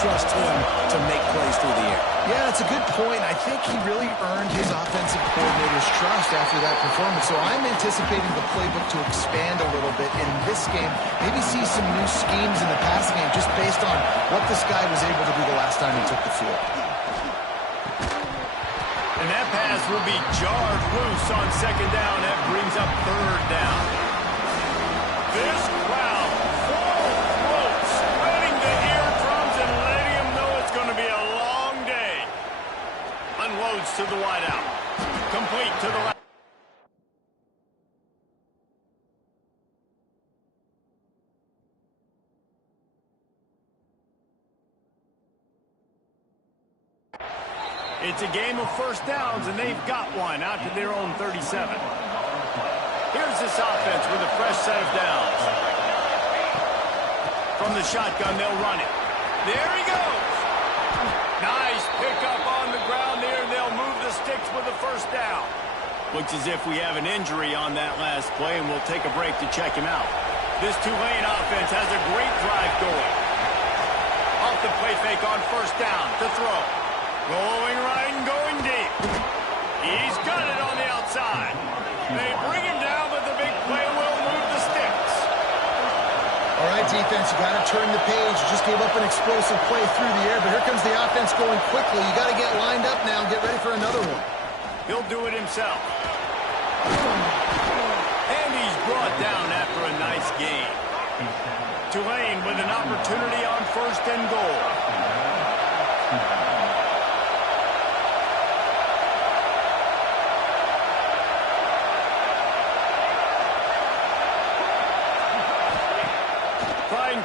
trust him to make plays through the air. Yeah, that's a good point. I think he really earned his offensive coordinator's trust after that performance. So I'm anticipating the playbook to expand a little bit in this game. Maybe see some new schemes in the passing game just based on what this guy was able to do the last time he took the field. And that pass will be jarred loose on second down. That brings up third down. This crowd, full throat, spreading the eardrums and letting them know it's going to be a long day. Unloads to the wideout. Complete to the left. It's a game of first downs, and they've got one out to their own 37. Here's this offense with a fresh set of downs. From the shotgun, they'll run it. There he goes. Nice pickup on the ground there. They'll move the sticks with the first down. Looks as if we have an injury on that last play, and we'll take a break to check him out. This Tulane offense has a great drive going. Off the play fake on first down to throw. Going right and going deep. He's got it on the outside. They bring him down, but the big play will move the sticks. All right, defense, you got to turn the page. You just gave up an explosive play through the air, but here comes the offense going quickly. You got to get lined up now and get ready for another one. He'll do it himself. And he's brought down after a nice gain. Tulane with an opportunity on first and goal.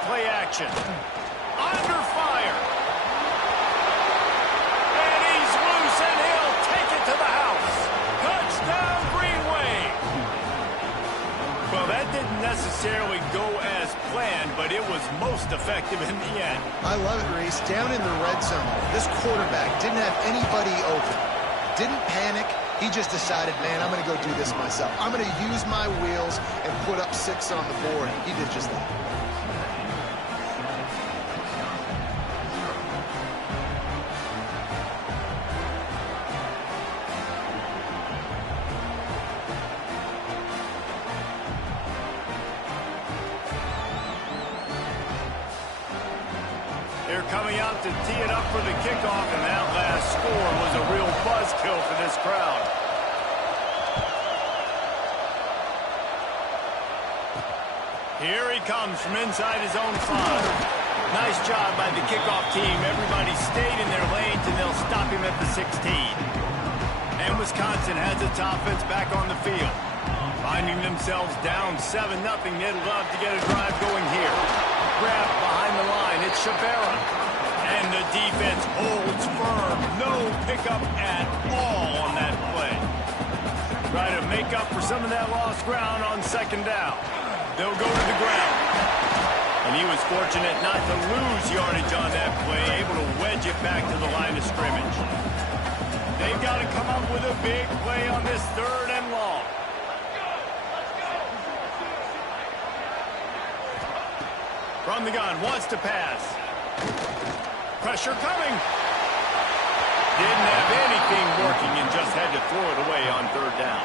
Play action. Under fire. And he's loose, and he'll take it to the house. Touchdown, Green Wave. Well, that didn't necessarily go as planned, but it was most effective in the end. I love it, Reese. Down in the red zone, this quarterback didn't have anybody open. Didn't panic. He just decided, man, I'm going to go do this myself. I'm going to use my wheels and put up 6 on the board. He did just that. They're coming out to tee it up for the kickoff, and that last score was a real buzzkill for this crowd. Here he comes from inside his own 5. Nice job by the kickoff team. Everybody stayed in their lanes, and they'll stop him at the 16. And Wisconsin has its offense back on the field. Finding themselves down 7-0, they'd love to get a drive going here. Grab behind the line, it's Shabera. And the defense holds firm. No pickup at all on that play. Try to make up for some of that lost ground on second down. They'll go to the ground. And he was fortunate not to lose yardage on that play, able to wedge it back to the line of scrimmage. They've got to come up with a big play on this third and long. From the gun, wants to pass. Pressure coming. Didn't have anything working and just had to throw it away on third down.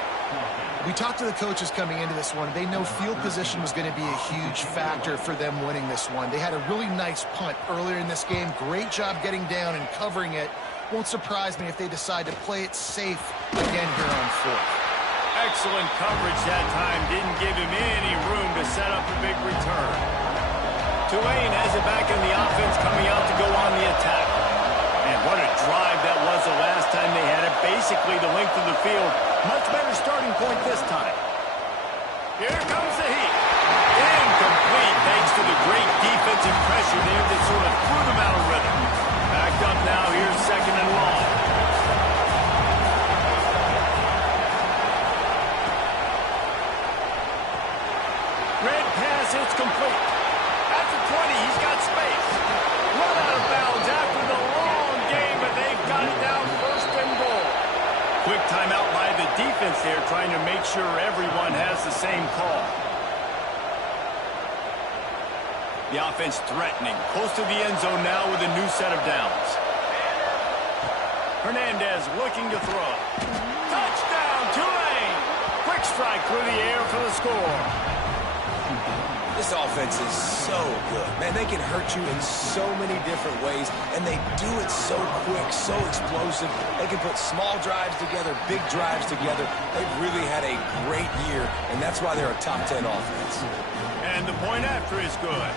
We talked to the coaches coming into this one. They know field position was going to be a huge factor for them winning this one. They had a really nice punt earlier in this game. Great job getting down and covering it. Won't surprise me if they decide to play it safe again here on 4th. Excellent coverage that time. Didn't give him any room to set up a big return. Tulane has it back in the offense, coming out to go on the attack. And what a drive that was the last time they had it. Basically the length of the field. Much better starting point this time. Here comes the heat. Incomplete thanks to the great defensive pressure there that sort of threw them out of rhythm. Backed up now. Here's second and long. Red pass, it's complete. At the 20, he's got space. Run out of bounds after the long game, but they've got it down first and goal. Quick timeout by the defense there, trying to make sure everyone has the same call. The offense threatening, close to the end zone now with a new set of downs. Hernandez looking to throw. Touchdown, Tulane! Quick strike through the air for the score. This offense is so good. Man, they can hurt you in so many different ways, and they do it so quick, so explosive. They can put small drives together, big drives together. They've really had a great year, and that's why they're a top 10 offense. And the point after is good.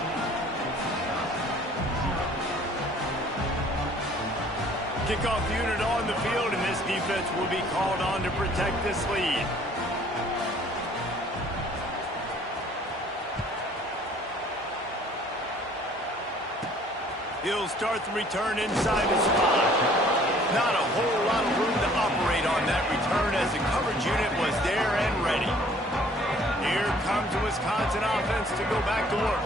Kickoff unit on the field, and this defense will be called on to protect this lead. He'll start the return inside his spot. Not a whole lot of room to operate on that return as the coverage unit was there and ready. Here comes the Wisconsin offense to go back to work.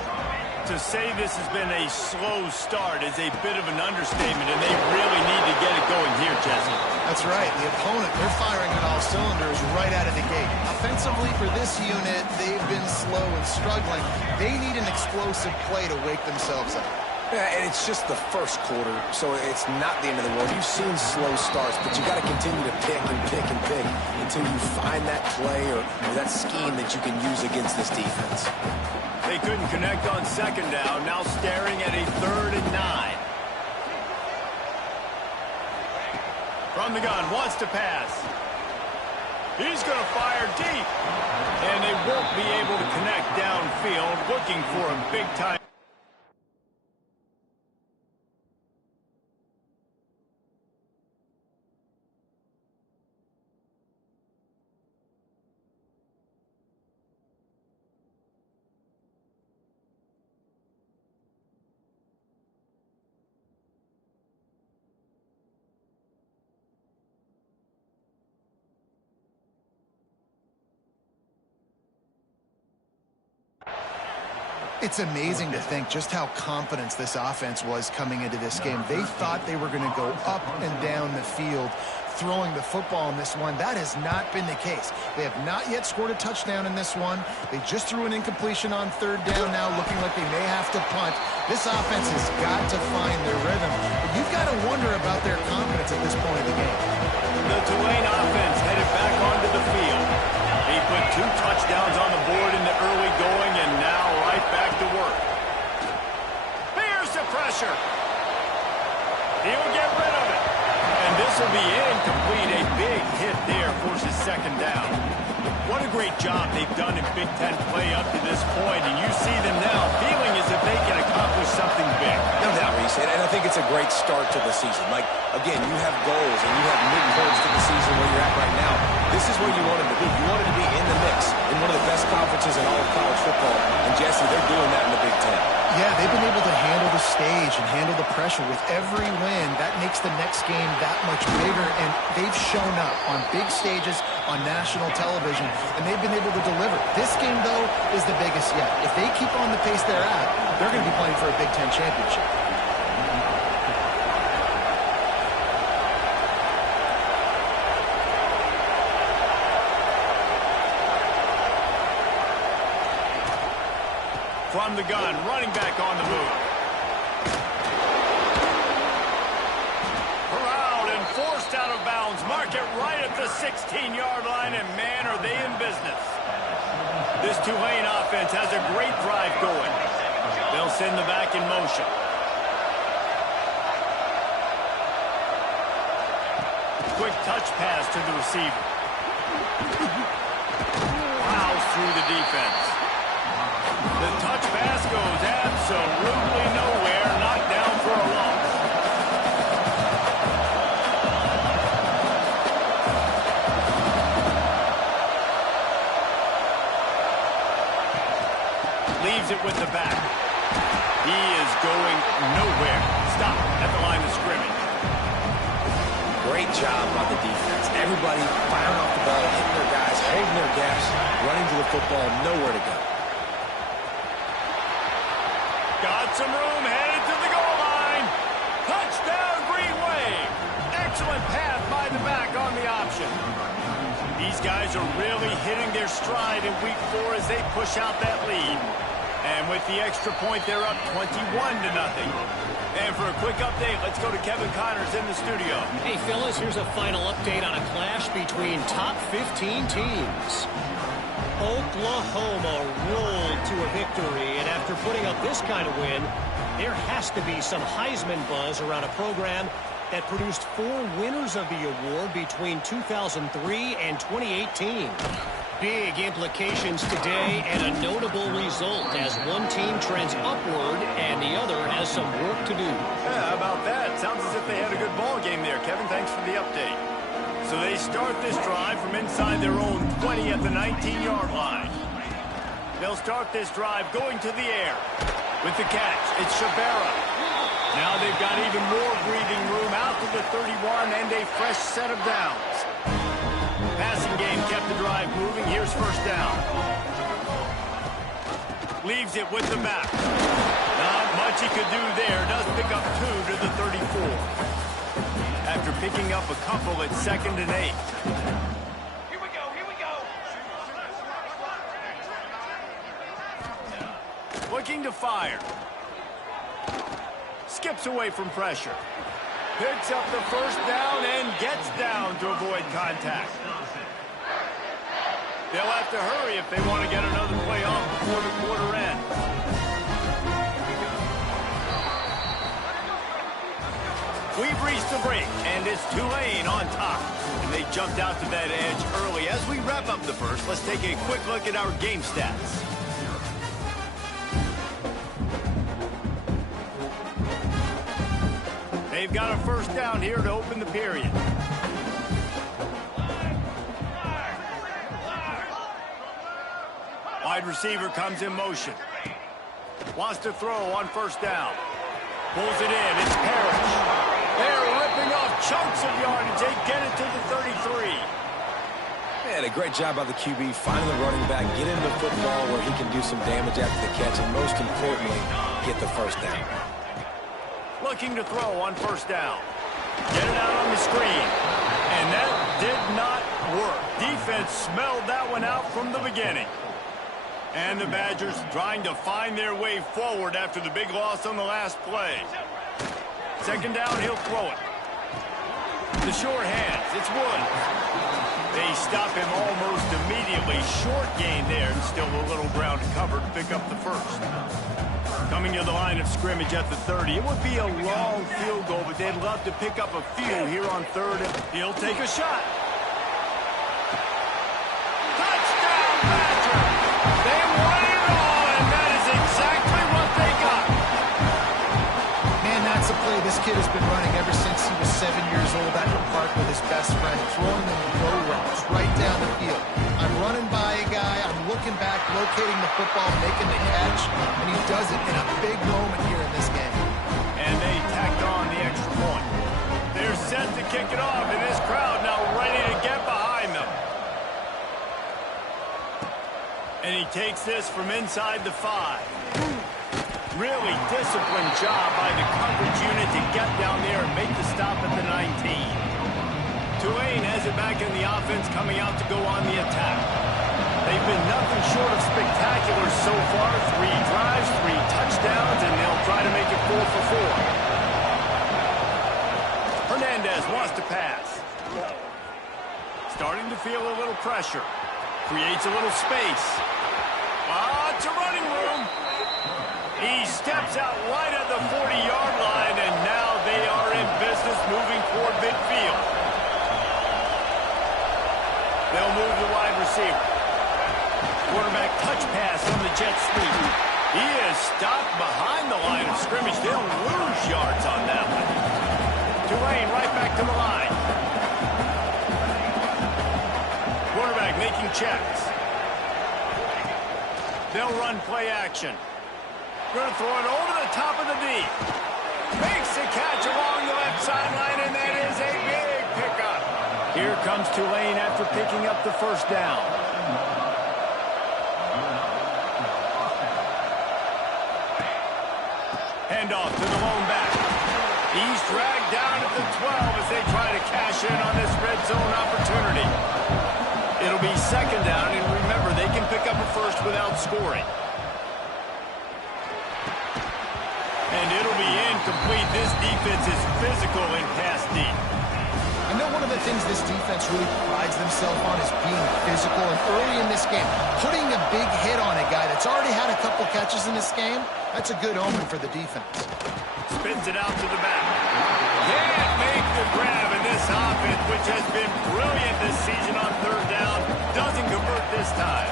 To say this has been a slow start is a bit of an understatement, and they really need to get it going here, Jesse. That's right. The opponent, they're firing on all cylinders right out of the gate. Offensively for this unit, they've been slow and struggling. They need an explosive play to wake themselves up. Yeah, and it's just the first quarter, so it's not the end of the world. You've seen slow starts, but you got to continue to pick and pick and pick until you find that play or that scheme that you can use against this defense. They couldn't connect on second down, now staring at a 3rd and 9. From the gun, wants to pass. He's going to fire deep. And they won't be able to connect downfield, looking for a big-time. It's amazing to think just how confident this offense was coming into this game. They thought they were going to go up and down the field throwing the football in this one. That has not been the case. They have not yet scored a touchdown in this one. They just threw an incompletion on 3rd down now, looking like they may have to punt. This offense has got to find their rhythm. But you've got to wonder about their confidence at this point of the game. The Tulane offense headed back onto the field. He put 2 touchdowns on the board in the early going, and now right back to work. Here's the pressure. He'll get rid of it. And this will be incomplete. A big hit there forces 2nd down. What a great job they've done in Big Ten play up to this point, and you see them now feeling as if they can accomplish something big. No doubt, Reese, and I think it's a great start to the season. Like, again, you have goals and you have midpoints to the season where you're at right now. This is where you want them to be. You want them to be in the mix in one of the best conferences in all of college football. And, Jesse, they're doing that in the Big Ten. Yeah, they've been able to handle the stage and handle the pressure with every win. That makes the next game that much bigger, and they've shown up on big stages on national television, and they've been able to deliver. This game, though, is the biggest yet. If they keep on the pace they're at, they're going to be playing for a Big Ten championship. From the gun, running back on the move. Corralled and forced out of bounds. Mark it right at the 16-yard line, and man, are they in business. This Tulane offense has a great drive going. They'll send the back in motion. Quick touch pass to the receiver. Plows through the defense. The touch pass goes absolutely nowhere, knocked down for a loss. Leaves it with the back. He is going nowhere. Stop at the line of scrimmage. Great job by the defense. Everybody firing off the ball, hitting their guys, holding their gaps, running to the football, nowhere to go. Got some room, headed to the goal line. Touchdown, Green Wave. Excellent pass by the back on the option. These guys are really hitting their stride in week 4 as they push out that lead. And with the extra point, they're up 21-0. And for a quick update, let's go to Kevin Connors in the studio. Hey, fellas, here's a final update on a clash between top 15 teams. Oklahoma rolled to a victory, and after putting up this kind of win, there has to be some Heisman buzz around a program that produced 4 winners of the award between 2003 and 2018. Big implications today and a notable result as one team trends upward and the other has some work to do. Yeah, how about that? Sounds as if they had a good ball game there. Kevin, thanks for the update. So they start this drive from inside their own 20 at the 19-yard line. They'll start this drive going to the air. With the catch, it's Shabara. Now they've got even more breathing room out to the 31 and a fresh set of downs. Passing game kept the drive moving. Here's first down. Leaves it with the back. Not much he could do there. Does pick up 2 to the 34. After picking up a couple at 2nd and 8. Here we go. Looking to fire. Skips away from pressure. Picks up the first down and gets down to avoid contact. They'll have to hurry if they want to get another play off before the quarter ends. We've reached the break, and it's Tulane on top. And they jumped out to that edge early. As we wrap up the first, let's take a quick look at our game stats. They've got a first down here to open the period. Wide receiver comes in motion. Wants to throw on first down. Pulls it in. It's Parrish. They're ripping off chunks of yardage. They get it to the 33. Man, a great job by the QB finding the running back, get him the football where he can do some damage after the catch, and most importantly, get the first down. Looking to throw on first down. Get it out on the screen. And that did not work. Defense smelled that one out from the beginning. And the Badgers trying to find their way forward after the big loss on the last play. Second down, he'll throw it. The short hands, it's Woods. They stop him almost immediately. Short gain there, and still a little ground to cover to pick up the first. Coming to the line of scrimmage at the 30. It would be a long field goal, but they'd love to pick up a few here on third. He'll take a shot. Touchdown, Badger! They won it all, and that is exactly what they got. Man, that's a play this kid has been running ever since he was 7 years old at the park with his best friend, throwing them low routes right down the field. I'm running by a guy, I'm looking back, locating the football, making the catch, and he does it in a big moment here in this game. And they tacked on the extra point. They're set to kick it off, and this crowd now ready to get behind them. And he takes this from inside the 5. Really disciplined job by the coverage unit to get down there and make the stop at the 19. Tulane has it back in the offense, coming out to go on the attack. They've been nothing short of spectacular so far. 3 drives, 3 touchdowns, and they'll try to make it 4 for 4. Hernandez wants to pass. Starting to feel a little pressure. Creates a little space. It's a running room. He steps out right at the 40-yard line, and now they are in business moving toward midfield. They'll move the wide receiver. Quarterback touch pass on the jet sweep. He is stopped behind the line of scrimmage. They'll lose yards on that one. Tulane right back to the line. Quarterback making checks. They'll run play action. Going to throw it over the top of the D. Makes the catch along the left sideline, and that is a big pickup. Here comes Tulane after picking up the first down. Handoff to the lone back. He's dragged down at the 12 as they try to cash in on this red zone opportunity. It'll be second down, and remember, they can pick up a first without scoring. and it'll be incomplete. This defense is physical and pass deep. I know one of the things this defense really prides themselves on is being physical, and early in this game, putting a big hit on a guy that's already had a couple catches in this game, that's a good omen for the defense. Spins it out to the back. Can't make the grab, and this offense, which has been brilliant this season on third down, doesn't convert this time.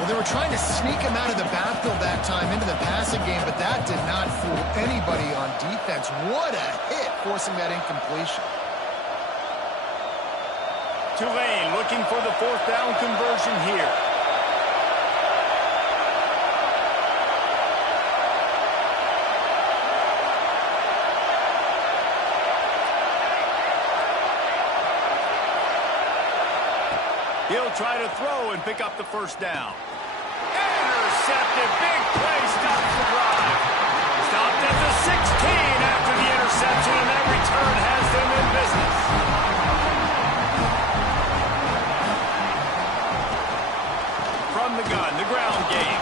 Well, they were trying to sneak him out of the backfield that time into the passing game, but that did not fool anybody on defense. What a hit, forcing that incompletion. Tulane looking for the fourth down conversion here. He'll try to throw and pick up the first down. Intercepted. Big play. Stops the drive. Stopped at the 16 after the interception, and that return has them in business. From the gun, the ground game.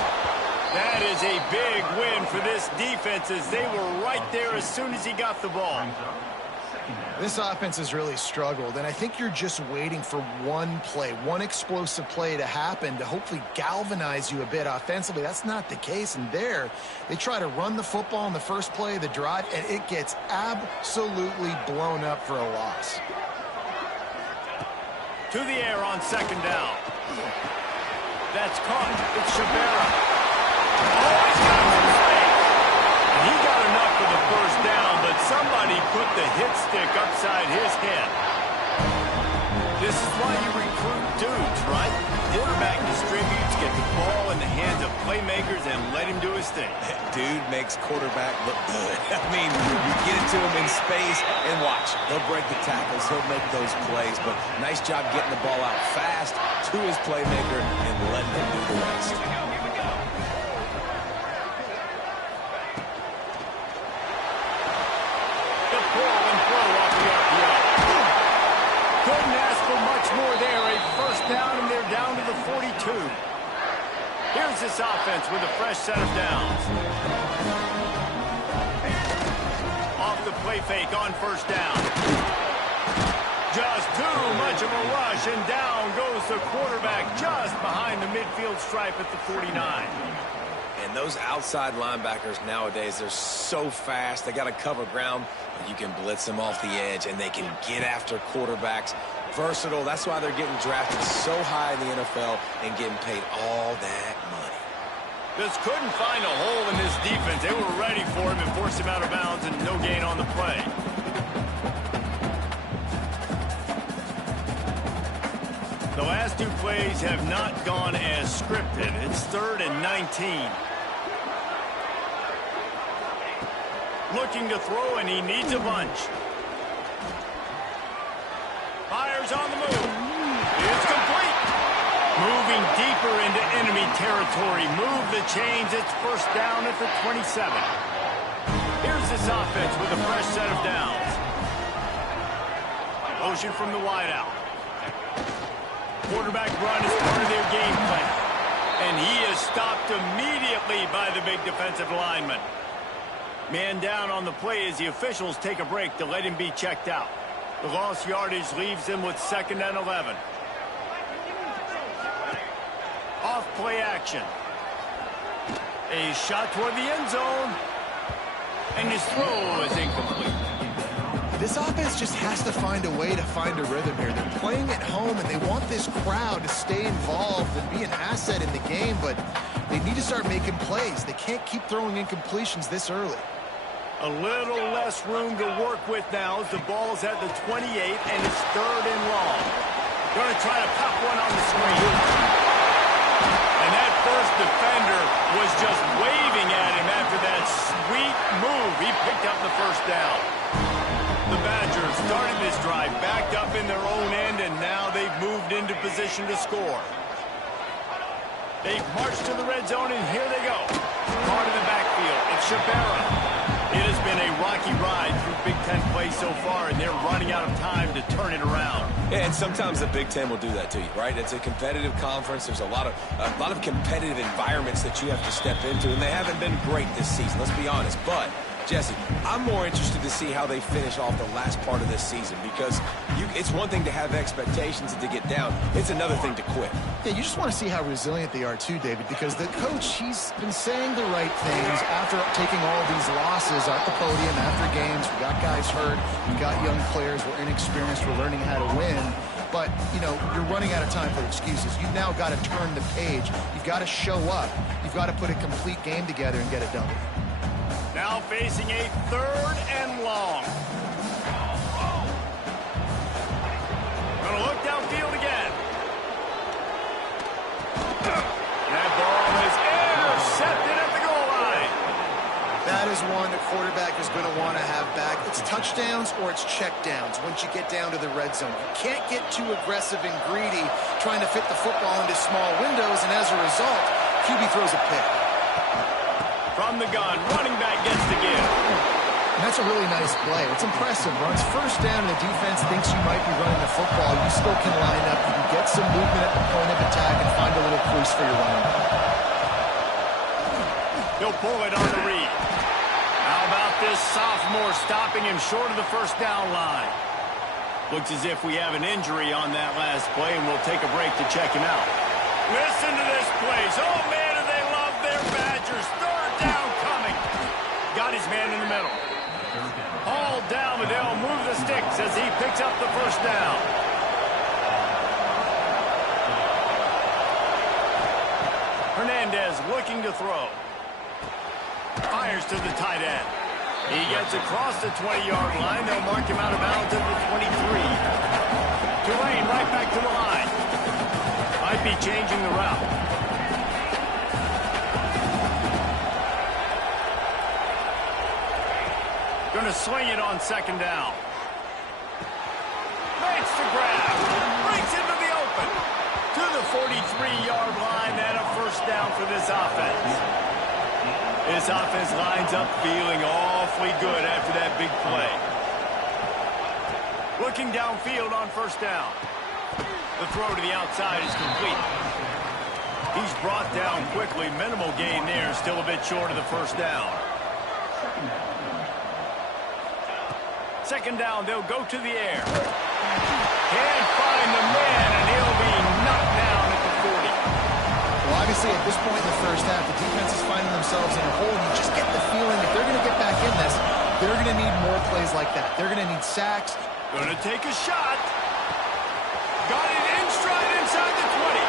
That is a big win for this defense as they were right there as soon as he got the ball. This offense has really struggled, and I think you're just waiting for one play, one explosive play to happen to hopefully galvanize you a bit offensively. That's not the case, and there, they try to run the football in the first play of the drive, and it gets absolutely blown up for a loss. To the air on second down. That's caught. It's Shabera. Oh, he's got some space. And he got enough for the first down, but somebody put the hit stick upside his head. This is why you recruit dudes, right? Quarterback distributes, get the ball in the hands of playmakers, and let him do his thing. Dude makes quarterback look good. I mean, you get it to him in space, and watch. He'll break the tackles. He'll make those plays, but nice job getting the ball out fast to his playmaker and letting him do the rest. The pull and throw off the RPO. Couldn't ask for much more there. A first down, and they're down to the 42. Here's this offense with a fresh set of downs. Off the play fake on first down. Just too much of a rush, and down goes the quarterback just behind the midfield stripe at the 49. And those outside linebackers nowadays, they're so fast. They got to cover ground, but you can blitz them off the edge, and they can get after quarterbacks. Versatile. That's why they're getting drafted so high in the NFL and getting paid all that money. Just couldn't find a hole in this defense. They were ready for him and forced him out of bounds, and no gain on the play. The last two plays have not gone as scripted. It's 3rd and 19. Looking to throw, and he needs a bunch. Fires on the move. It's complete. Moving deeper into enemy territory. Move the chains. It's first down at the 27. Here's this offense with a fresh set of downs. Motion from the wideout. Quarterback run is part of their game plan. And he is stopped immediately by the big defensive lineman. Man down on the play as the officials take a break to let him be checked out. The lost yardage leaves them with 2nd and 11. Off play action. A shot toward the end zone. And his throw is incomplete. This offense just has to find a way to find a rhythm here. They're playing at home, and they want this crowd to stay involved and be an asset in the game, but they need to start making plays. They can't keep throwing incompletions this early. A little less room to work with now as the ball's at the 28, and it's 3rd and long. Going to try to pop one on the screen. And that first defender was just waving at him after that sweet move. He picked up the first down. The Badgers started this drive backed up in their own end, and now they've moved into position to score. They've marched to the red zone, and here they go. Part of the backfield. It's Shabera. It has been a rocky ride through Big Ten play so far, and they're running out of time to turn it around. Yeah, and sometimes the Big Ten will do that to you, right? It's a competitive conference. There's a lot of competitive environments that you have to step into, and they haven't been great this season, let's be honest. But Jesse, I'm more interested to see how they finish off the last part of this season because it's one thing to have expectations and to get down. It's another thing to quit. Yeah, you just want to see how resilient they are too, David, because the coach, he's been saying the right things after taking all of these losses at the podium after games. We got guys hurt. We got young players. We're inexperienced. We're learning how to win. But, you know, you're running out of time for excuses. You've now got to turn the page. You've got to show up. You've got to put a complete game together and get it done. Now facing a 3rd and long. Gonna look downfield again. That ball is intercepted at the goal line. That is one the quarterback is going to want to have back. It's touchdowns or it's checkdowns once you get down to the red zone. You can't get too aggressive and greedy trying to fit the football into small windows, and as a result, QB throws a pick. From the gun, running back gets the give. And that's a really nice play. It's impressive. Runs first down, and the defense thinks you might be running the football. You still can line up. You can get some movement at the point of attack and find a little crease for your running back. He'll pull it on the read. How about this sophomore stopping him short of the first down line? Looks as if we have an injury on that last play, and we'll take a break to check him out. Listen to this place. Oh, man, do they love their Badgers. 3rd down coming. Got his man in the middle. Hauled down, but they'll move the sticks as he picks up the first down. Hernandez looking to throw. Fires to the tight end. He gets across the 20-yard line. They'll mark him out of bounds at the 23. Tulane right back to the line. Might be changing the route. Going to swing it on 2nd down. Makes the grab. Breaks into the open. To the 43-yard line and a first down for this offense. This offense lines up feeling awfully good after that big play. Looking downfield on 1st down. The throw to the outside is complete. He's brought down quickly. Minimal gain there. Still a bit short of the first down. 2nd down, they'll go to the air. Can't find the man, and he'll be knocked down at the 40. Well, obviously, at this point in the first half, the defense is finding themselves in a hole. You just get the feeling if they're going to get back in this, they're going to need more plays like that. They're going to need sacks. Going to take a shot. Got it in stride inside the 20.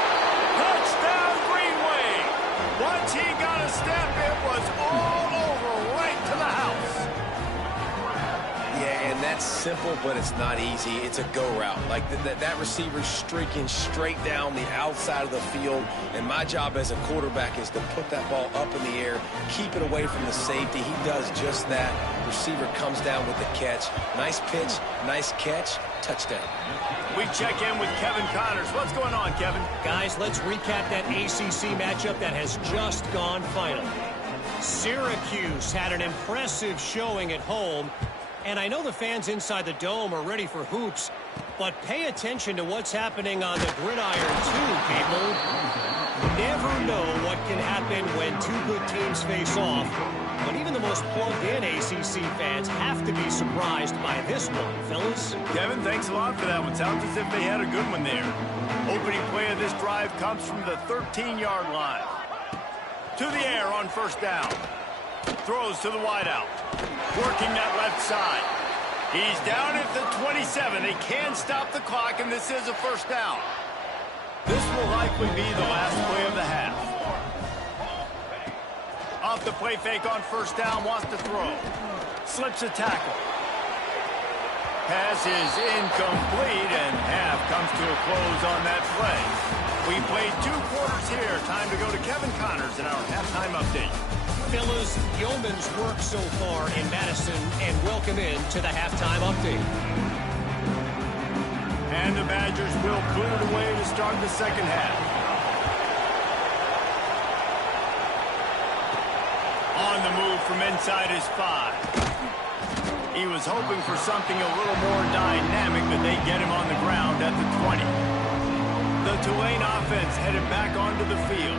Touchdown, Green Wave. Once he got a step, it was all over right to the house. Yeah, and that's simple, but it's not easy. It's a go route. Like that receiver's streaking straight down the outside of the field, and my job as a quarterback is to put that ball up in the air, keep it away from the safety. He does just that. Receiver comes down with the catch. Nice pitch, nice catch, touchdown. We check in with Kevin Connors. What's going on, Kevin? Guys, let's recap that ACC matchup that has just gone final. Syracuse had an impressive showing at home. And I know the fans inside the Dome are ready for hoops, but pay attention to what's happening on the gridiron too, people. Never know what can happen when two good teams face off, but even the most plugged-in ACC fans have to be surprised by this one, fellas. Kevin, thanks a lot for that one. Sounds as if they had a good one there. Opening play of this drive comes from the 13-yard line. To the air on 1st down. Throws to the wideout. Working that left side. He's down at the 27. They can stop the clock, and this is a first down. This will likely be the last play of the half. Off the play fake on 1st down, wants to throw. Slips a tackle. Pass is incomplete, and half comes to a close on that play. We played 2 quarters here. Time to go to Kevin Connors in our halftime update. Fellas, yeoman's work so far in Madison, and welcome in to the halftime update. And the Badgers will clear it away to start the 2nd half. On the move from inside his 5. He was hoping for something a little more dynamic, but they get him on the ground at the 20. The Tulane offense headed back onto the field.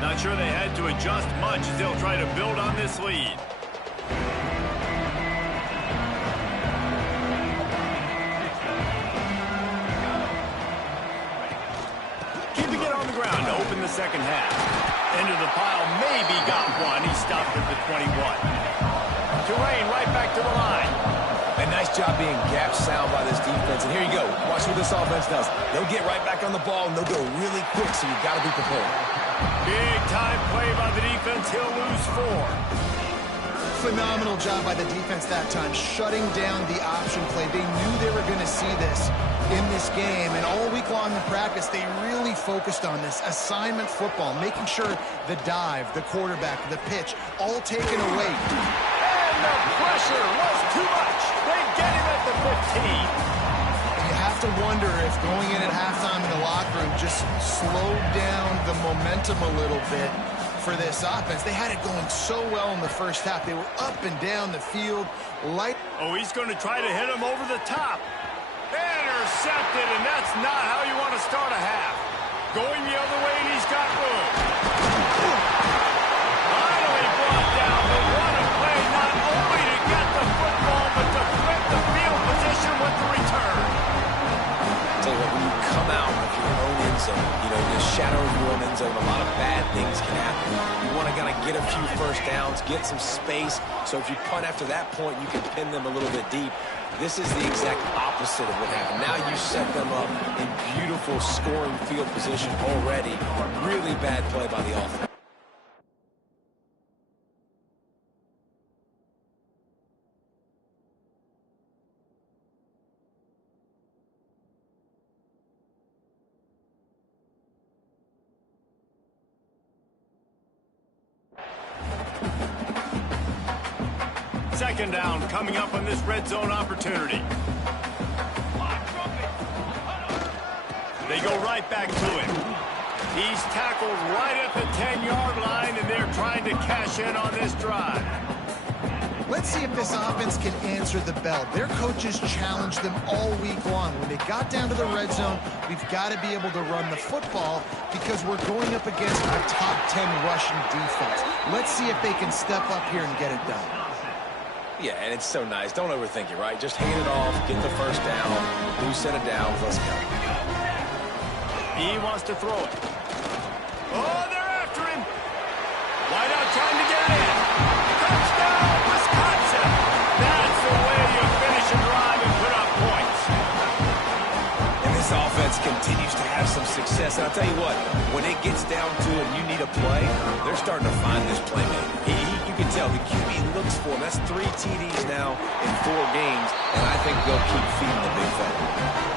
Not sure they had to adjust much as they'll try to build on this lead. the second half. Into the pile, maybe got one. He stopped at the 21. Tulane right back to the line. A nice job being gap sound by this defense. And here you go. Watch what this offense does. They'll get right back on the ball, and they'll go really quick, so you've got to be prepared. Big-time play by the defense. He'll lose 4. Phenomenal job by the defense that time, shutting down the option play. They knew they were going to see this in this game, and all week long in practice, they really focused on this assignment football, making sure the dive, the quarterback, the pitch, all taken away. And the pressure was too much. They get him at the 15. You have to wonder if going in at halftime in the locker room just slowed down the momentum a little bit for this offense. They had it going so well in the first half. They were up and down the field. Oh, he's going to try to hit him over the top. Intercepted, and that's not how you want to start a half. Going the other way, and he's got room. Finally brought down, but what a play, not only to get the football, but to flip the field position with the return. Tell you what, when you come out of your own end zone, you know, the shadow of your own end zone, a lot of bad things can happen. You want to kind of get a few first downs, get some space, so if you punt after that point, you can pin them a little bit deep. This is the exact opposite of what happened. Now you set them up in beautiful scoring field position already. Really bad play by the offense. Second down coming up on this red zone opportunity. They go right back to him. He's tackled right at the 10-yard line, and they're trying to cash in on this drive. Let's see if this offense can answer the bell. Their coaches challenged them all week long. When they got down to the red zone, we've got to be able to run the football because we're going up against a top 10 rushing defense. Let's see if they can step up here and get it done. Yeah, and it's so nice. Don't overthink it, right? Just hand it off, get the first down, new set of downs, let's go. He wants to throw it. Oh, they're after him. Wide out trying to get it in. Touchdown, Wisconsin. That's the way you finish a drive and put up points. And this offense continues to have some success. And I'll tell you what, when it gets down to it and you need a play, they're starting to find this playmaker. You can tell the QB looks for him. That's 3 TDs now in 4 games, and I think they'll keep feeding the big fella.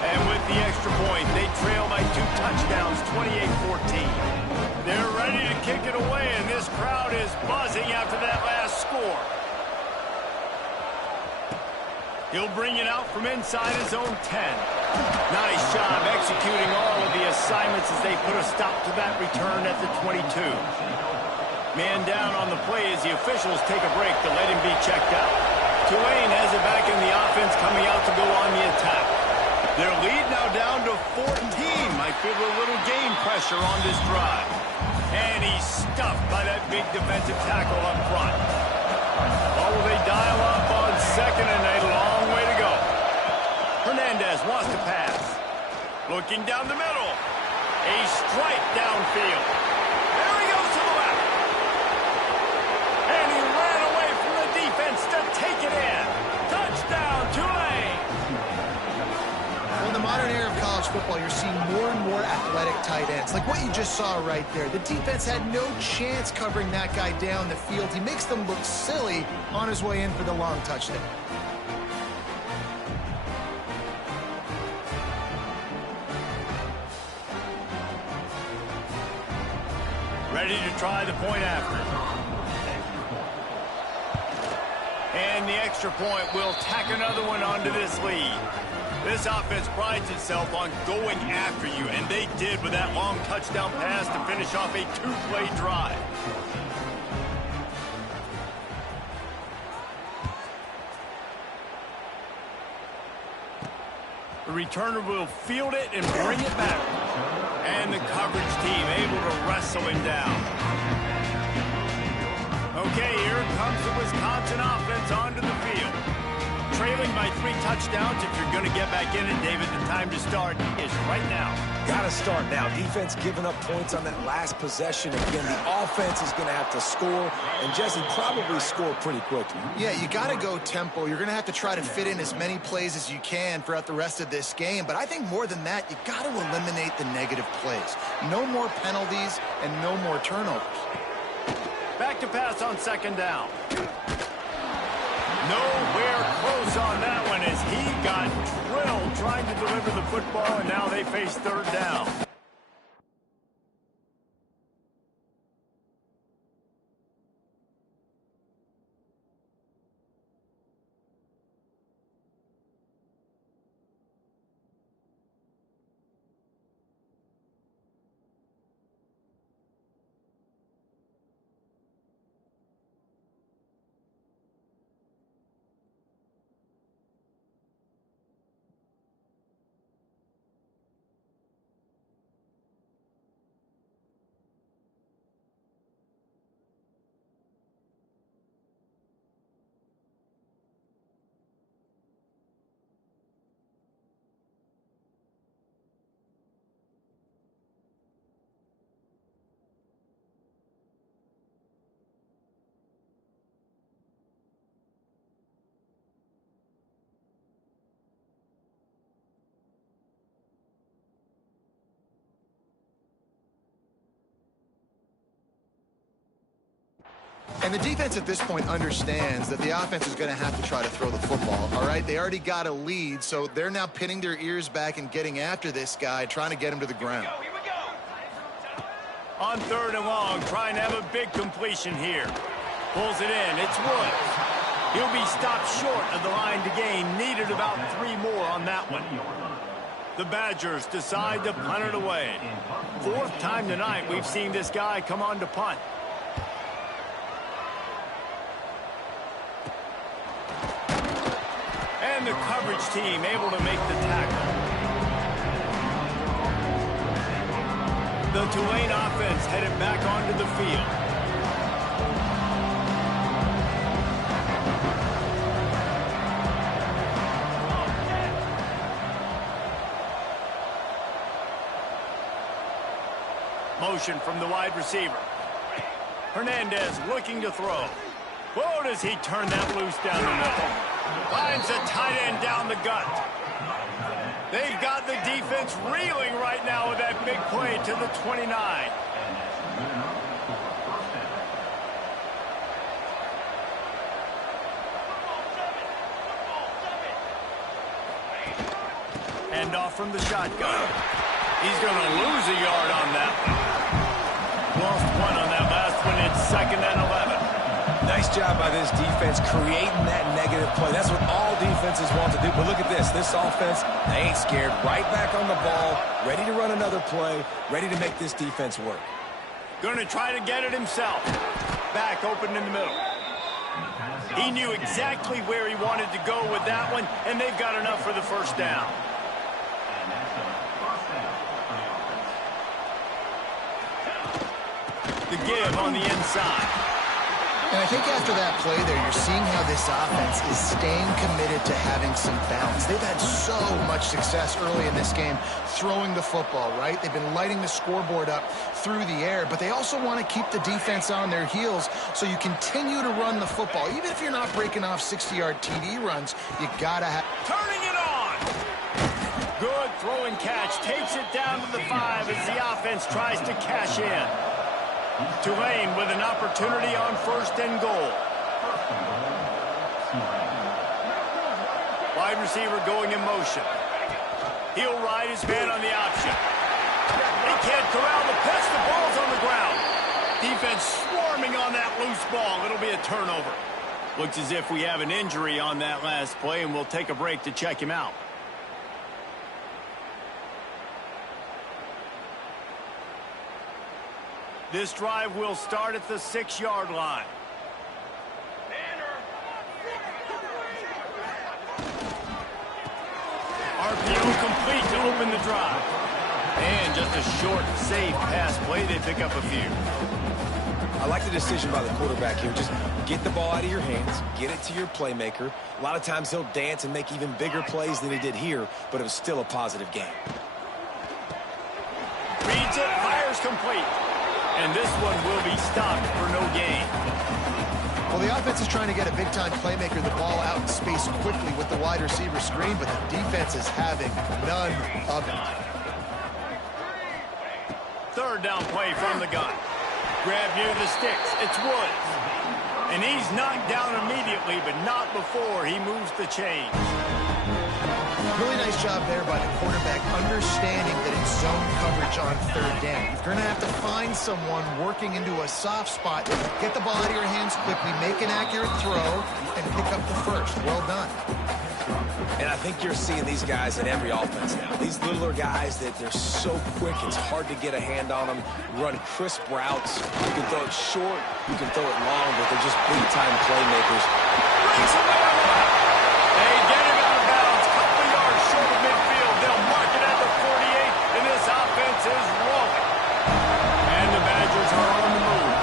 And with the extra point, they trail by 2 touchdowns, 28-14. They're ready to kick it away, and this crowd is buzzing after that last score. He'll bring it out from inside his own 10. Nice job executing all of the assignments as they put a stop to that return at the 22. Man down on the play as the officials take a break to let him be checked out. Tulane has it back in the offense coming out to go on the attack. Their lead now down to 14. Might feel a little game pressure on this drive. And he's stuffed by that big defensive tackle up front. Oh, they dial up on second and a long way to go. Hernandez wants to pass. Looking down the middle. A strike downfield. There he goes to the left. And he ran away from the defense to take it in. Touchdown, Tulane. Well, in the modern era of college football, you're seeing more and more athletic tight ends. Like what you just saw right there. The defense had no chance covering that guy down the field. He makes them look silly on his way in for the long touchdown. Ready to try the point after. And the extra point will tack another one onto this lead. This offense prides itself on going after you, and they did with that long touchdown pass to finish off a 2-play drive. The returner will field it and bring it back. And the coverage team able to wrestle him down. Okay, here comes the Wisconsin offense onto the field. Trailing by 3 touchdowns. If you're going to get back in it, David, the time to start is right now. Got to start now. Defense giving up points on that last possession. Again, the offense is going to have to score, and Jesse probably score pretty quickly. Yeah, you got to go tempo. You're going to have to try to fit in as many plays as you can throughout the rest of this game. But I think more than that, you got to eliminate the negative plays. No more penalties and no more turnovers. Back to pass on second down. Nowhere close on that one as he got drilled trying to deliver the football, and now they face third down. And the defense at this point understands that the offense is going to have to try to throw the football, all right? They already got a lead, so they're now pinning their ears back and getting after this guy, trying to get him to the ground. On third and long, trying to have a big completion here. Pulls it in. It's Woods. He'll be stopped short of the line to gain. Needed about 3 more on that one. The Badgers decide to punt it away. 4th time tonight we've seen this guy come on to punt. And the coverage team able to make the tackle. The Tulane offense headed back onto the field. Motion from the wide receiver. Hernandez looking to throw. Whoa, does he turn that loose down the middle. Finds a tight end down the gut. They've got the defense reeling right now with that big play to the 29. Hand off from the shotgun. He's going to lose a yard on that one. Lost 1 on that last one. It's 2nd and 11. Nice job by this defense creating that negative play. That's what all defenses want to do. But look at this. This offense, they ain't scared. Right back on the ball, ready to run another play, ready to make this defense work. Going to try to get it himself. Back open in the middle. He knew exactly where he wanted to go with that one, and they've got enough for the first down. The give on the inside. And I think after that play there, you're seeing how this offense is staying committed to having some balance. They've had so much success early in this game throwing the football, right? They've been lighting the scoreboard up through the air, but they also want to keep the defense on their heels, so you continue to run the football. Even if you're not breaking off 60-yard TD runs, you got to have... Turning it on! Good throwing catch. Takes it down to the 5 as the offense tries to cash in. Tulane with an opportunity on 1st and goal. Wide receiver going in motion. He'll ride his man on the option. He can't corral the pitch. The ball's on the ground. Defense swarming on that loose ball. It'll be a turnover. Looks as if we have an injury on that last play, and we'll take a break to check him out. This drive will start at the 6-yard line. RPO complete to open the drive. And just a short, safe pass play. They pick up a few. I like the decision by the quarterback here. Just get the ball out of your hands, get it to your playmaker. A lot of times he'll dance and make even bigger plays than he did here, but it was still a positive game. reads it, fires complete. And this one will be stopped for no gain. Well, the offense is trying to get a big-time playmaker the ball out in space quickly with the wide receiver screen, but the defense is having none of it. Third down play from the gun. Grab near the sticks. It's Woods. And he's knocked down immediately, but not before he moves the chains. Really nice job there by the quarterback, understanding that it's zone coverage on third down. You're going to have to find someone working into a soft spot, get the ball out of your hands quickly, make an accurate throw, and pick up the first. Well done. And I think you're seeing these guys in every offense now. These littler guys that they're so quick, it's hard to get a hand on them. Run crisp routes. You can throw it short, you can throw it long, but they're just big-time playmakers. Breaks away on the left. They get him out of bounds. Couple yards short of midfield. They'll mark it at the 48, and this offense is rolling. And the Badgers are on the move.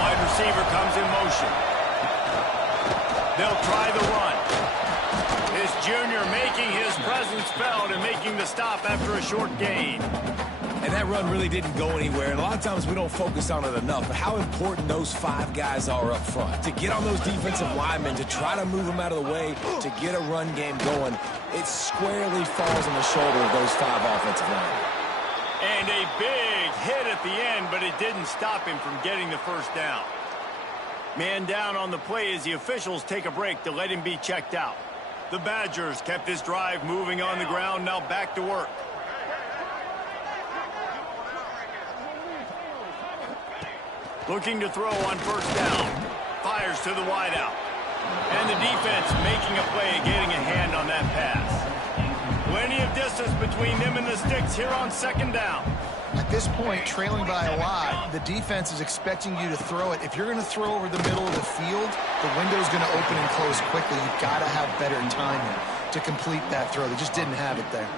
Wide receiver comes in motion. They'll try the run. This junior making his presence felt and making the stop after a short gain. And that run really didn't go anywhere. And a lot of times we don't focus on it enough. But how important those 5 guys are up front. To get on those defensive linemen, to try to move them out of the way, to get a run game going, it squarely falls on the shoulder of those 5 offensive linemen. And a big hit at the end, but it didn't stop him from getting the first down. Man down on the play as the officials take a break to let him be checked out. The Badgers kept this drive moving on the ground, now back to work. Looking to throw on first down. Fires to the wideout. And the defense making a play, getting a hand on that pass. Plenty of distance between them and the sticks here on second down. At this point, trailing by a lot, the defense is expecting you to throw it. If you're going to throw over the middle of the field, the window's going to open and close quickly. You've got to have better timing to complete that throw. They just didn't have it there.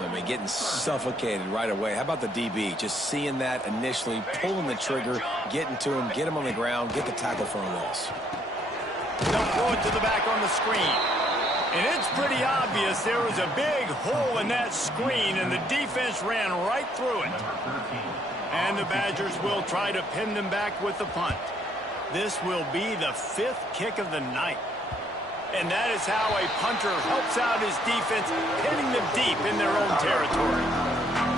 I mean, getting suffocated right away. How about the DB? Just seeing that initially, pulling the trigger, getting to him, get him on the ground, get the tackle for a loss. They'll throw it to the back on the screen. And it's pretty obvious there was a big hole in that screen, and the defense ran right through it. And the Badgers will try to pin them back with the punt. This will be the 5th kick of the night. And that is how a punter helps out his defense, hitting them deep in their own territory.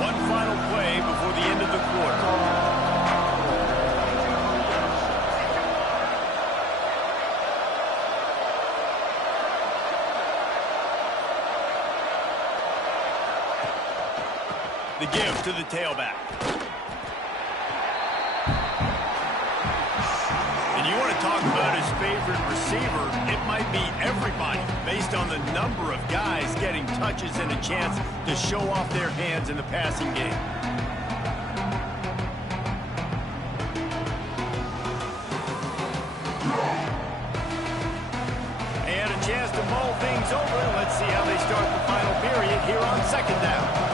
One final play before the end of the quarter. The give to the tailback. And you want to talk about his favorite receiver, it might be everybody, based on the number of guys getting touches and a chance to show off their hands in the passing game. And a chance to mull things over. Let's see how they start the final period here on second down.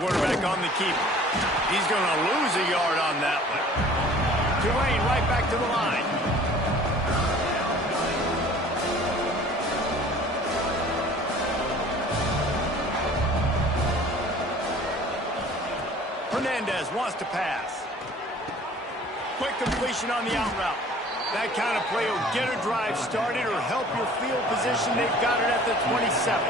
Quarterback on the keeper. He's going to lose a yard on that one. Tulane right back to the line. Hernandez wants to pass. Quick completion on the out route. That kind of play will get a drive started or help your field position. They've got it at the 27.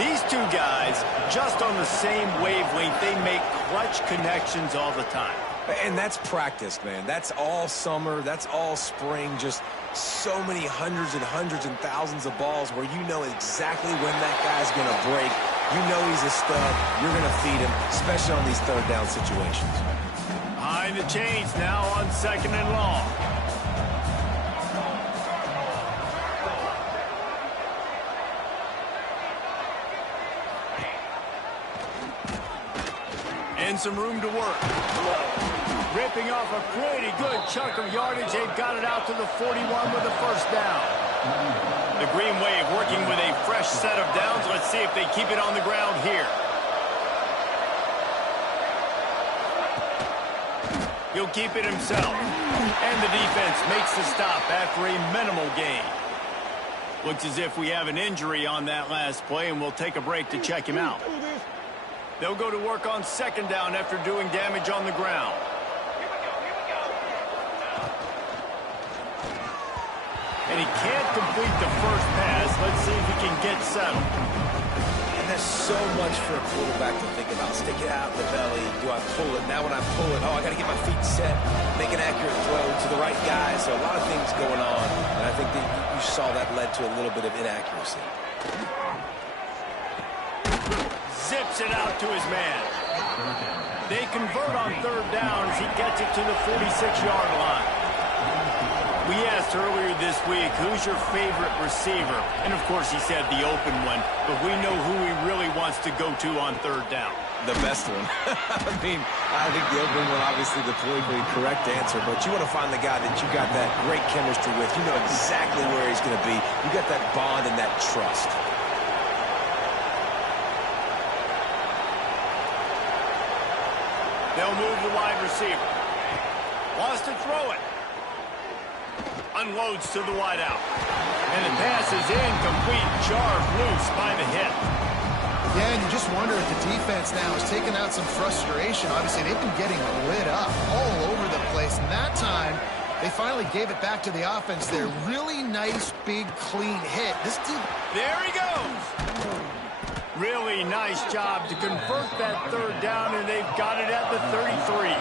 These two guys, just on the same wavelength, they make clutch connections all the time. And that's practice, man. That's all summer. That's all spring. Just so many hundreds and hundreds and thousands of balls where you know exactly when that guy's going to break. You know he's a stud. You're going to feed him, especially on these third down situations. Behind the chains now on second and long. And some room to work. Ripping off a pretty good chunk of yardage. They've got it out to the 41 with a first down. The Green Wave working with a fresh set of downs. Let's see if they keep it on the ground here. He'll keep it himself. And the defense makes the stop after a minimal gain. Looks as if we have an injury on that last play, and we'll take a break to check him out. They'll go to work on second down after doing damage on the ground. And he can't complete the first pass. Let's see if he can get settled. And there's so much for a quarterback to think about. Stick it out in the belly. Do I pull it? Now when I pull it, oh, I got to get my feet set. Make an accurate throw to the right guy. So a lot of things going on. And I think that you saw that led to a little bit of inaccuracy. Zips it out to his man. They convert on third down as he gets it to the 46-yard line. We asked earlier this week, who's your favorite receiver? And, of course, he said the open one. But we know who he really wants to go to on third down. The best one. I mean, I think the open one, obviously, the politically correct answer. But you want to find the guy that you got that great chemistry with. You know exactly where he's going to be. You got that bond and that trust. They'll move the wide receiver. Wants to throw it. Unloads to the wideout. And the pass is incomplete. Jarred loose by the hit. Yeah, and you just wonder if the defense now has taken out some frustration. Obviously, they've been getting lit up all over the place. And that time, they finally gave it back to the offense there. Really nice, big, clean hit. There he goes. Really nice job to convert that third down, and they've got it at the 33.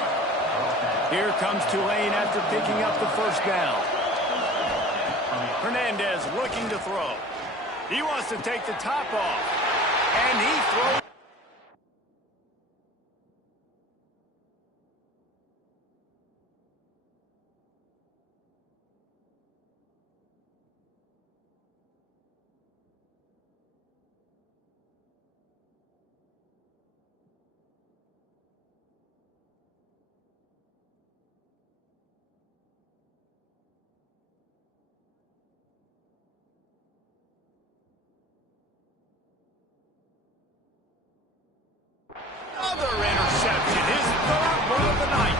Here comes Tulane after picking up the first down. Hernandez looking to throw. He wants to take the top off. And he throws. Another interception, his third one of the night.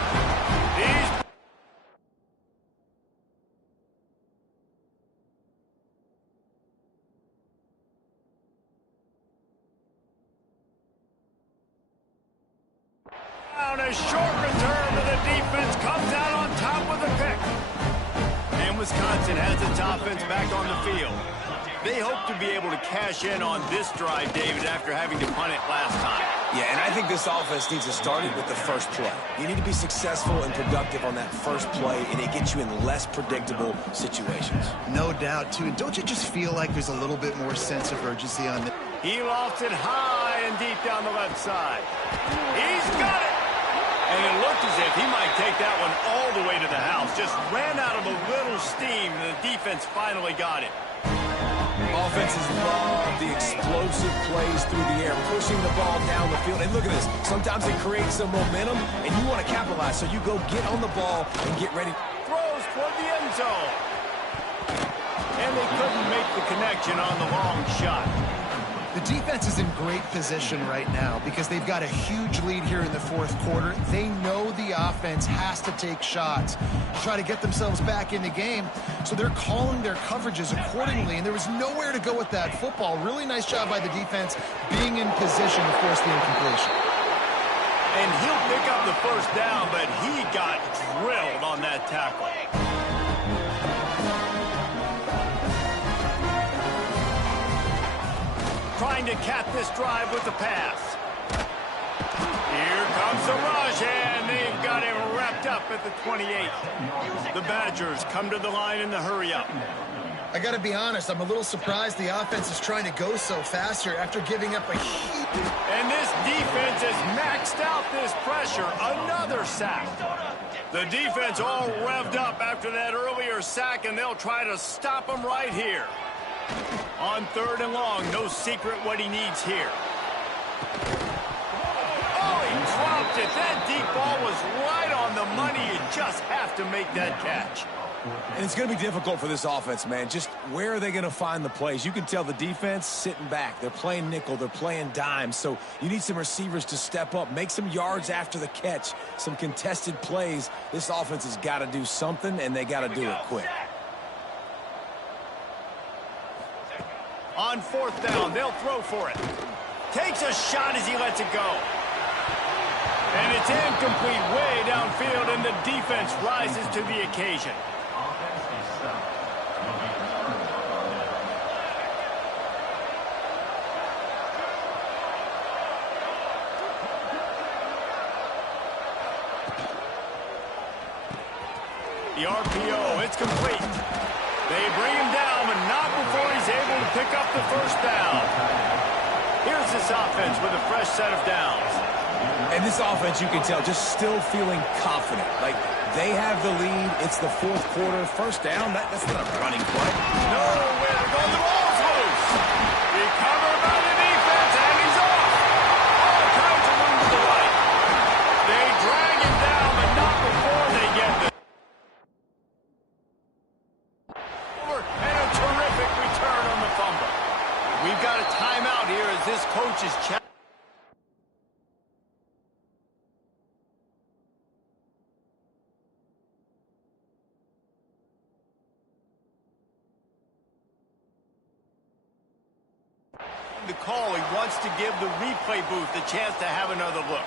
On a short return, but the defense comes out on top with a pick. And Wisconsin has its offense back on the field. They hope to be able to cash in on this drive, David, after having to punt it last time. Yeah, and I think this offense needs to start it with the first play. You need to be successful and productive on that first play, and it gets you in less predictable situations. No doubt, too. And don't you just feel like there's a little bit more sense of urgency on this? He lofts it high and deep down the left side. He's got it! And it looked as if he might take that one all the way to the house. Just ran out of a little steam, and the defense finally got it. Offenses love the explosive plays through the air, pushing the ball down the field. And look at this. Sometimes it creates some momentum, and you want to capitalize. So you go get on the ball and get ready. Throws toward the end zone. And they couldn't make the connection on the long shot. The defense is in great position right now because they've got a huge lead here in the fourth quarter. They know the offense has to take shots to try to get themselves back in the game. So they're calling their coverages accordingly, and there was nowhere to go with that football. Really nice job by the defense being in position to force the incompletion. And he'll pick up the first down, but he got drilled on that tackle. Trying to cap this drive with the pass. Here comes the rush, and they've got him wrapped up at the 28. The Badgers come to the line in the hurry-up. I got to be honest, I'm a little surprised the offense is trying to go so fast here after giving up a huge... And this defense has maxed out this pressure. Another sack. The defense all revved up after that earlier sack, and they'll try to stop him right here. On third and long, no secret what he needs here. Oh, he dropped it. That deep ball was right on the money. You just have to make that catch. And it's going to be difficult for this offense, man. Just where are they going to find the plays? You can tell the defense sitting back. They're playing nickel. They're playing dime. So you need some receivers to step up, make some yards after the catch, some contested plays. This offense has got to do something, and they got to do it quick. On fourth down, they'll throw for it. Takes a shot as he lets it go. And it's incomplete way downfield, and the defense rises to the occasion. The RPO, it's complete. They bring him down, but not before he's able to pick up the first down. Here's this offense with a fresh set of downs. And this offense, you can tell, just still feeling confident. Like, they have the lead. It's the fourth quarter. First down, that's not a running play. Nowhere to go. The ball's loose. Recovered by the defense, and he's off. All kinds of room to the right. They drag him down, but not before they get the... And a terrific return on the fumble. We've got a timeout here as this coach is challenging. The call, he wants to give the replay booth a chance to have another look.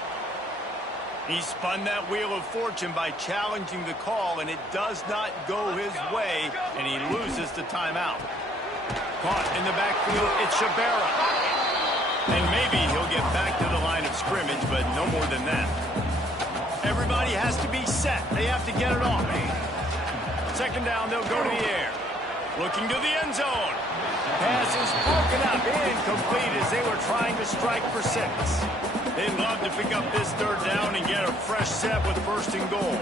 He spun that wheel of fortune by challenging the call, and it does not go his way, and he loses the timeout. Caught in the backfield, it's Shabera. And maybe he'll get back to the line of scrimmage, but no more than that. Everybody has to be set. They have to get it off. Second down, they'll go to the air. Looking to the end zone. Pass is broken up, incomplete as they were trying to strike for 6. They'd love to pick up this third down and get a fresh set with first and goal.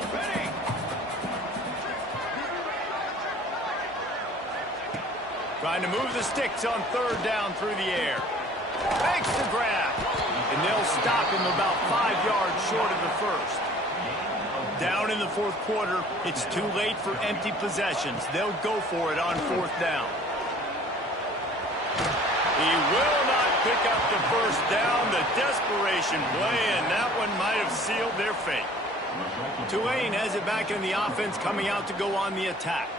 Trying to move the sticks on third down through the air. Makes the grab. And they'll stop him about 5 yards short of the first. Down in the fourth quarter, it's too late for empty possessions. They'll go for it on fourth down. He will not pick up the first down. The desperation play, and that one might have sealed their fate. Tulane has it back in the offense, coming out to go on the attack.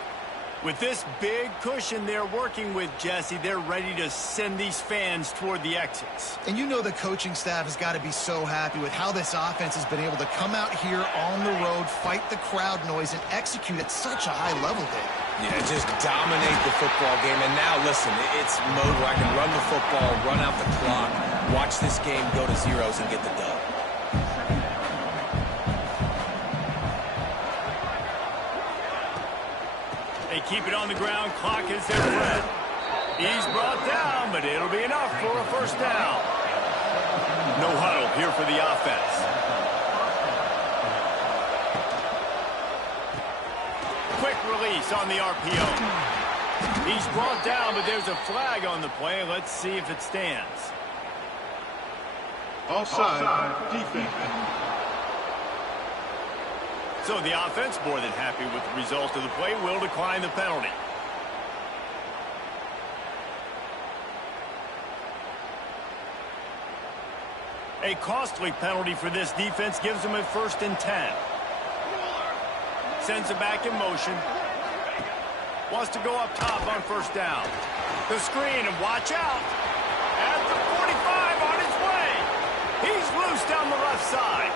With this big cushion they're working with, Jesse, they're ready to send these fans toward the exits. And you know the coaching staff has got to be so happy with how this offense has been able to come out here on the road, fight the crowd noise, and execute at such a high level, Dave. Yeah, just dominate the football game. And now, listen, it's mode where I can run the football, run out the clock, watch this game go to zeros and get the dub. They keep it on the ground. Clock is their friend. He's brought down, but it'll be enough for a first down. No huddle here for the offense. Quick release on the RPO. He's brought down, but there's a flag on the play. Let's see if it stands. Offside, defense. So the offense, more than happy with the result of the play, will decline the penalty. A costly penalty for this defense gives them a 1st and 10. Sends it back in motion. Wants to go up top on first down. The screen, and watch out. At the 45 on his way. He's loose down the left side.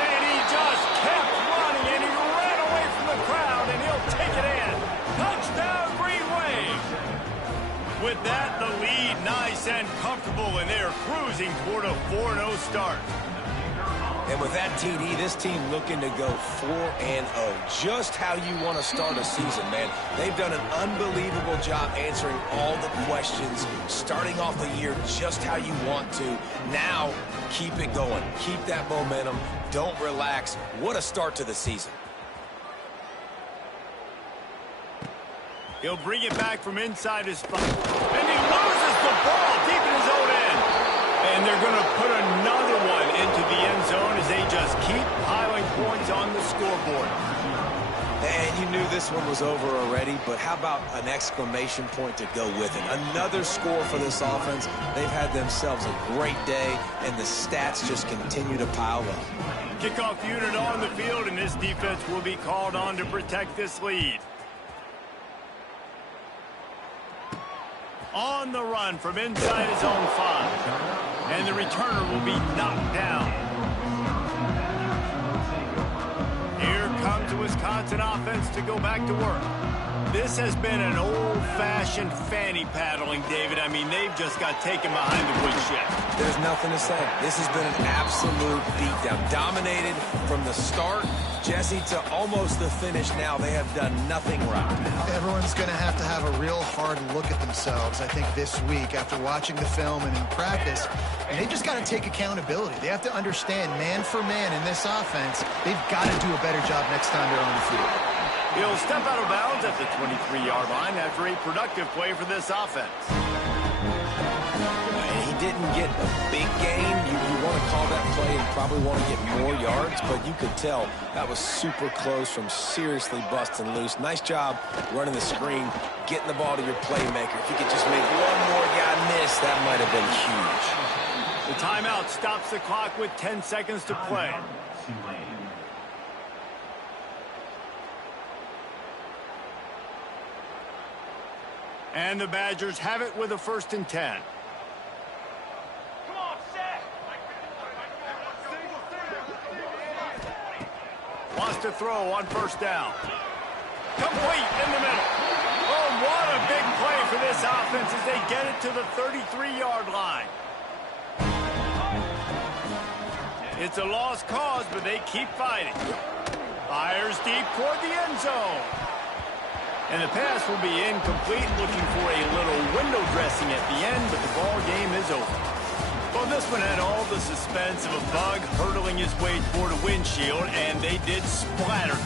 And he just kept running, and he ran away from the crowd, and he'll take it in. Touchdown, Green Wave. With that, the lead nice and comfortable, and they're cruising toward a 4-0 start. And with that TD, this team looking to go 4-0. Just how you want to start a season, man. They've done an unbelievable job answering all the questions, starting off the year just how you want to. Now, keep it going. Keep that momentum. Don't relax. What a start to the season. He'll bring it back from inside his spot. And he loses the ball deep in his own end. And they're going to put another one into the end zone as they just keep piling points on the scoreboard. And knew this one was over already, but how about an exclamation point to go with it? Another score for this offense. They've had themselves a great day, and the stats just continue to pile up. Kickoff unit on the field, and this defense will be called on to protect this lead. On the run from inside his own 5. And the returner will be knocked down. Here comes the Wisconsin offense to go back to work. This has been an old-fashioned fanny paddling, David. I mean, they've just got taken behind the woodshed. There's nothing to say. This has been an absolute beatdown. Dominated from the start, Jesse, to almost the finish now. They have done nothing right. Everyone's going to have a real hard look at themselves, I think, this week after watching the film and in practice. And they just got to take accountability. They have to understand, man for man in this offense, they've got to do a better job next time they're on the field. He'll step out of bounds at the 23-yard line after a productive play for this offense. He didn't get a big gain. You want to call that play and probably want to get more yards, but you could tell that was super close from seriously busting loose. Nice job running the screen, getting the ball to your playmaker. If you could just make one more guy miss, that might have been huge. The timeout stops the clock with 10 seconds to play. And the Badgers have it with a 1st and 10. Wants to throw on 1st down. Complete in the middle. Oh, what a big play for this offense as they get it to the 33-yard line. It's a lost cause, but they keep fighting. Fires deep toward the end zone. And the pass will be incomplete, looking for a little window dressing at the end, but the ball game is over. Well, this one had all the suspense of a bug hurtling his way toward a windshield, and they did splatter